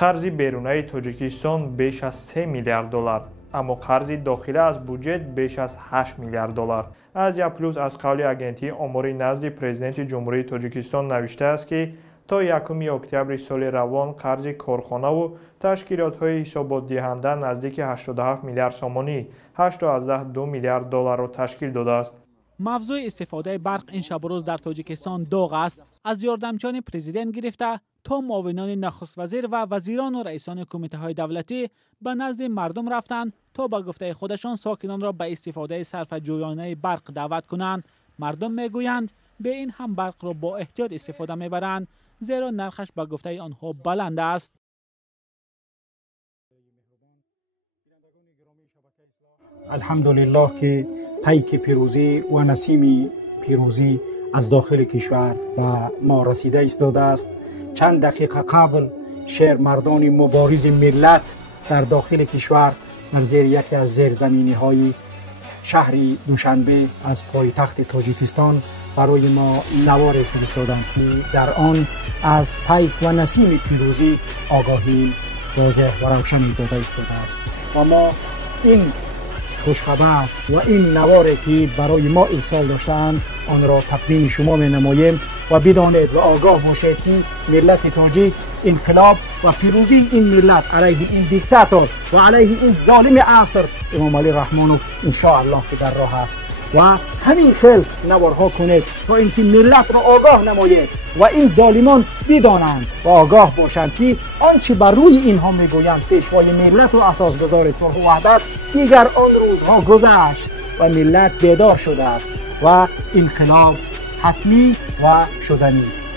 قرض بیرونی تاجیکستان بیش از 3 میلیارد دلار، اما قرض داخلی از بودجه بیش از 8 میلیارد دلار. آزیا پلوس از قول اگنتی آماری نزد پرزیدنت جمهوری تاجیکستان نوشته است که تا 1 اکتبر سال روان قرض کارخانه و تشکیلات‌های حسابات دهنده نزدیک 87 میلیارد سومانی 8.2 میلیارد دلار را تشکیل داده است. موضوع استفاده برق این شب و روز در تاجیکستان داغ است. از یاردمچان پرزیدنت گرفته تا معاونان نخست وزیر و وزیران و رئیسان کمیته های دولتی به نزد مردم رفتند تا به گفته خودشان ساکنان را به استفاده صرفه‌جویانه برق دعوت کنند. مردم میگویند به این هم برق را با احتیاط استفاده میبرند، زیرا نرخش به گفته آنها بلند است. الحمدلله که پیک پیروزی و نسیم پیروزی از داخل کشور به ما رسیده ایستاده است. چند دقیقه قبل شهرمردان مبارز ملت در داخل کشور در زیر یکی از زیرزمینی های شهر دوشنبه از پایتخت تاجیکستان برای ما نوار فرستادند که در آن از پیک و نسیم پیروزی آگاهی واضح و روشنی داده ایستاده است و ما این خوشخبر و این نواری که برای ما ارسال داشتند آن را تقدیم شما می نماییم و بدانید و آگاه باشید که ملت تاجیک انقلاب و پیروزی این ملت علیه این دیکتاتور و علیه این ظالم عصر امام علی رحمانوف ان شاء الله که در راه است و همین خیل نوارها کنید تا اینکه ملت را آگاه نمایید و این ظالمان بدانند و آگاه باشند که آنچه بر روی اینها میگویند پیشوای ملت و اساسگذار صلح و وحدت دیگر آن روزها گذشت و ملت بیدار شده است و انقلاب حتمی و شدنی است.